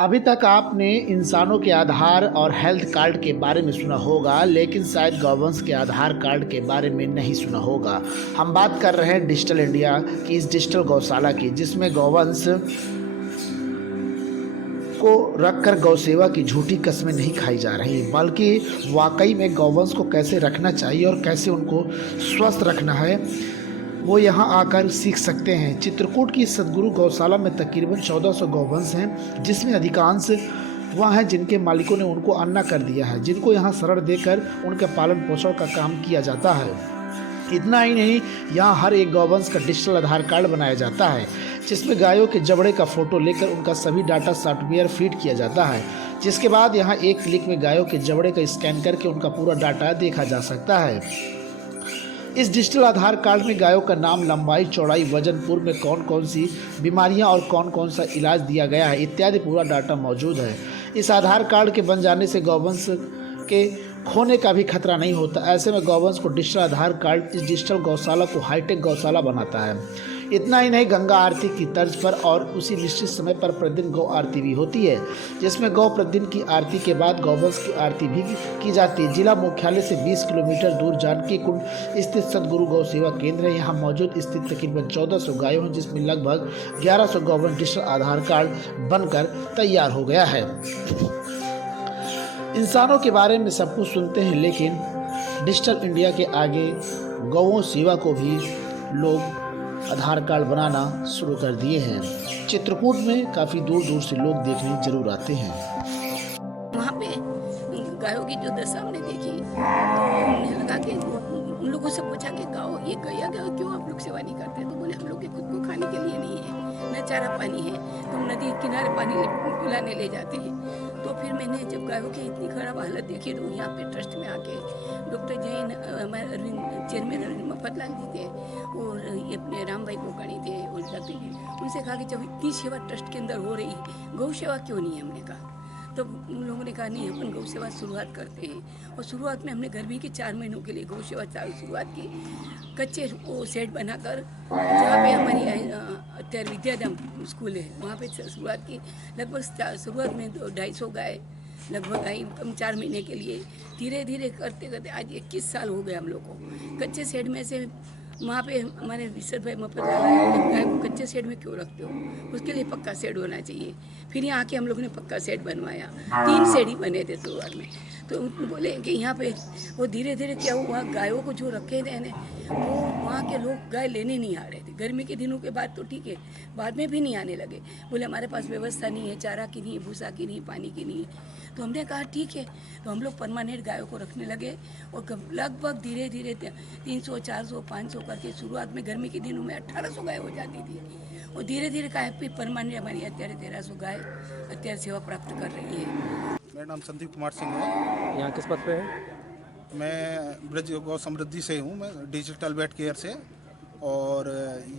अभी तक आपने इंसानों के आधार और हेल्थ कार्ड के बारे में सुना होगा, लेकिन शायद गौवंश के आधार कार्ड के बारे में नहीं सुना होगा। हम बात कर रहे हैं डिजिटल इंडिया की, इस डिजिटल गौशाला की, जिसमें गौवंश को रखकर गौसेवा की झूठी कस्में नहीं खाई जा रही, बल्कि वाकई में गौवंश को कैसे रखना चाहिए और कैसे उनको स्वस्थ रखना है, वो यहाँ आकर सीख सकते हैं। चित्रकूट की सदगुरु गौशाला में तकरीबन 1400 गौवंश हैं, जिसमें अधिकांश वह हैं जिनके मालिकों ने उनको अन्ना कर दिया है, जिनको यहाँ शरण देकर उनके पालन पोषण का काम किया जाता है। इतना ही नहीं, यहाँ हर एक गौवंश का डिजिटल आधार कार्ड बनाया जाता है, जिसमें गायों के जबड़े का फोटो लेकर उनका सभी डाटा सॉफ्टवेयर फीड किया जाता है, जिसके बाद यहाँ एक क्लिक में गायों के जबड़े का स्कैन करके उनका पूरा डाटा देखा जा सकता है। इस डिजिटल आधार कार्ड में गायों का नाम, लंबाई, चौड़ाई, वजन, पूर्व में कौन कौन सी बीमारियां और कौन कौन सा इलाज दिया गया है इत्यादि पूरा डाटा मौजूद है। इस आधार कार्ड के बन जाने से गौवंश के खोने का भी खतरा नहीं होता। ऐसे में गौवंश को डिजिटल आधार कार्ड इस डिजिटल गौशाला को हाईटेक गौशाला बनाता है। इतना ही नहीं, गंगा आरती की तर्ज पर और उसी निश्चित समय पर प्रतिदिन गौ आरती भी होती है, जिसमें गौ प्रतिदिन की आरती के बाद गौवंश की आरती भी की जाती है। जिला मुख्यालय से 20 किलोमीटर दूर जानकी कुंड स्थित सदगुरु गौ सेवा केंद्र है। यहाँ मौजूद स्थित तकरीबन 1400 गायों हैं, जिसमें लगभग 1100 गौवंश डिजिटल आधार कार्ड बनकर तैयार हो गया है। इंसानों के बारे में सब कुछ सुनते हैं, लेकिन डिजिटल इंडिया के आगे गौओं सेवा को भी लोग आधार कार्ड बनाना शुरू कर दिए हैं। चित्रकूट में काफ़ी दूर दूर से लोग देखने जरूर आते हैं। वहाँ पे गायों की जो दशा हमने देखी, तो हमने लगा कि उन लोगों से पूछा कि गाओ ये गया क्यों आप लोग सेवा नहीं करते? तो बोले हम लोग के खुद को खाने के लिए नहीं है, न चारा पानी है, तो हम नदी किनारे पानी पिलाने ले जाते हैं। तो फिर मैंने जब गायों की इतनी खराब हालत देखी, तो यहाँ पे ट्रस्ट में आके डॉक्टर जैन, हमारे चेयरमैन मफतलाल जी थे, और ये अपने राम भाई कोकाणी थे, और डॉक्टर जी, उनसे कहा कि जब इतनी सेवा ट्रस्ट के अंदर हो रही है, गौ सेवा क्यों नहीं है? हमने कहा, तो उन लोगों ने कहा नहीं, अपन गौ सेवा शुरुआत करते हैं। और शुरुआत में हमने गर्मी के 4 महीनों के लिए गौ सेवा शुरुआत की, कच्चे वो सेट बनाकर, जहाँ पे हमारी અત્યારે विद्याधाम स्कूल है, वहाँ पे शुरुआत की। लगभग शुरुआत में 250 गाय लगभग आई, कम 4 महीने के लिए। धीरे धीरे करते करते आज 21 साल हो गए हम लोग को। कच्चे शेड में से वहाँ पे हमारे विशद भाई मफतलाल आए, गाय को कच्चे शेड में क्यों रखते हो? उसके लिए पक्का शेड होना चाहिए। फिर यहाँ आके हम लोग ने पक्का शेड बनवाया, 3 शेड ही बने थे शुरुआत में। तो बोले कि यहाँ पे वो धीरे धीरे क्या हुआ, गायों को जो रखे थे ना, वो वहाँ के लोग गाय लेने नहीं आ रहे थे। गर्मी के दिनों के बाद तो ठीक है, बाद में भी नहीं आने लगे। बोले हमारे पास व्यवस्था नहीं है, चारा की नहीं है, भूसा की नहीं, पानी की नहीं है। तो हमने कहा ठीक है, तो हम लोग परमानेंट गायों को रखने लगे, और लगभग धीरे धीरे 300, 400, 500 करके शुरुआत में गर्मी के दिनों में 1800 गाय हो जाती थी, और धीरे धीरे गाय भी परमानेंट हमारी અત્યારે 1300 गाय અત્યારે सेवा प्राप्त कर रही है। मेरा नाम संदीप कुमार सिंह है। यहाँ किस पद पे है? मैं ब्रज गौ समृद्धि से हूँ, मैं डिजिटल वेट केयर से। और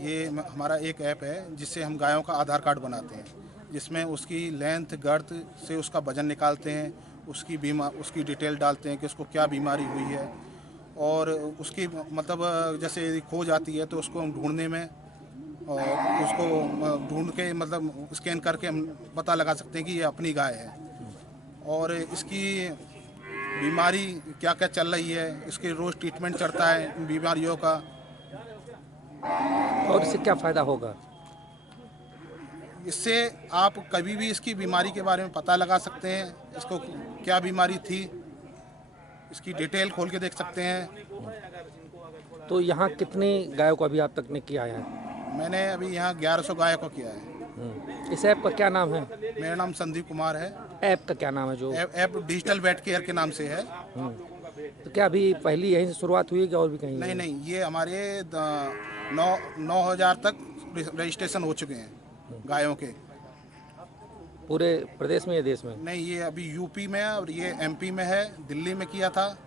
ये हमारा एक ऐप है जिससे हम गायों का आधार कार्ड बनाते हैं, जिसमें उसकी लेंथ, गर्थ से उसका वजन निकालते हैं, उसकी डिटेल डालते हैं कि उसको क्या बीमारी हुई है, और उसकी मतलब जैसे यदि खो जाती है तो उसको हम ढूंढने में, और उसको ढूंढ के मतलब स्कैन करके हम पता लगा सकते हैं कि ये अपनी गाय है, और इसकी बीमारी क्या क्या चल रही है, इसके रोज़ ट्रीटमेंट चलता है बीमारियों का। और इससे क्या फ़ायदा होगा? इससे आप कभी भी इसकी बीमारी के बारे में पता लगा सकते हैं, इसको क्या बीमारी थी, इसकी डिटेल खोल के देख सकते हैं। तो यहाँ कितनी गायों को अभी आप तक ने किया है? मैंने अभी यहाँ 1100 गायों को किया है। इस ऐप का क्या नाम है? मेरा नाम संदीप कुमार है। ऐप का क्या नाम है? जो ऐप डिजिटल वेट केयर के नाम से है। तो क्या अभी पहली यहीं से शुरुआत हुई है क्या और भी कहीं? नहीं, ये हमारे 9,000 तक रजिस्ट्रेशन हो चुके हैं गायों के। पूरे प्रदेश में या देश में? नहीं, ये अभी यूपी में है, और ये एमपी में है, दिल्ली में किया था,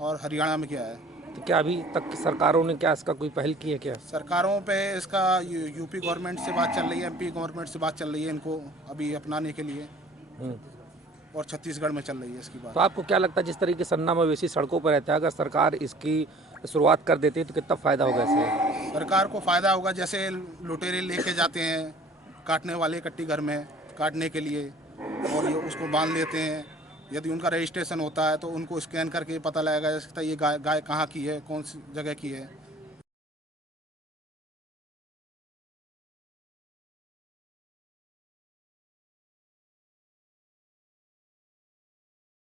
और हरियाणा में किया है। तो क्या अभी तक सरकारों ने क्या इसका कोई पहल की है क्या? सरकारों पे इसका यूपी गवर्नमेंट से बात चल रही है, एमपी गवर्नमेंट से बात चल रही है इनको अभी अपनाने के लिए, और छत्तीसगढ़ में चल रही है इसकी बात। तो आपको क्या लगता है, जिस तरीके से सन्ना मवेशी सड़कों पर रहता है, अगर सरकार इसकी शुरुआत कर देती है तो कितना फ़ायदा होगा इससे? सरकार को फ़ायदा होगा, जैसे लुटेरे लेके जाते हैं काटने वाले कट्टी घर में काटने के लिए, और ये उसको बांध लेते हैं। यदि उनका रजिस्ट्रेशन होता है तो उनको स्कैन करके पता लगाया जा सकता है ये गाय कहाँ की है, कौन सी जगह की है।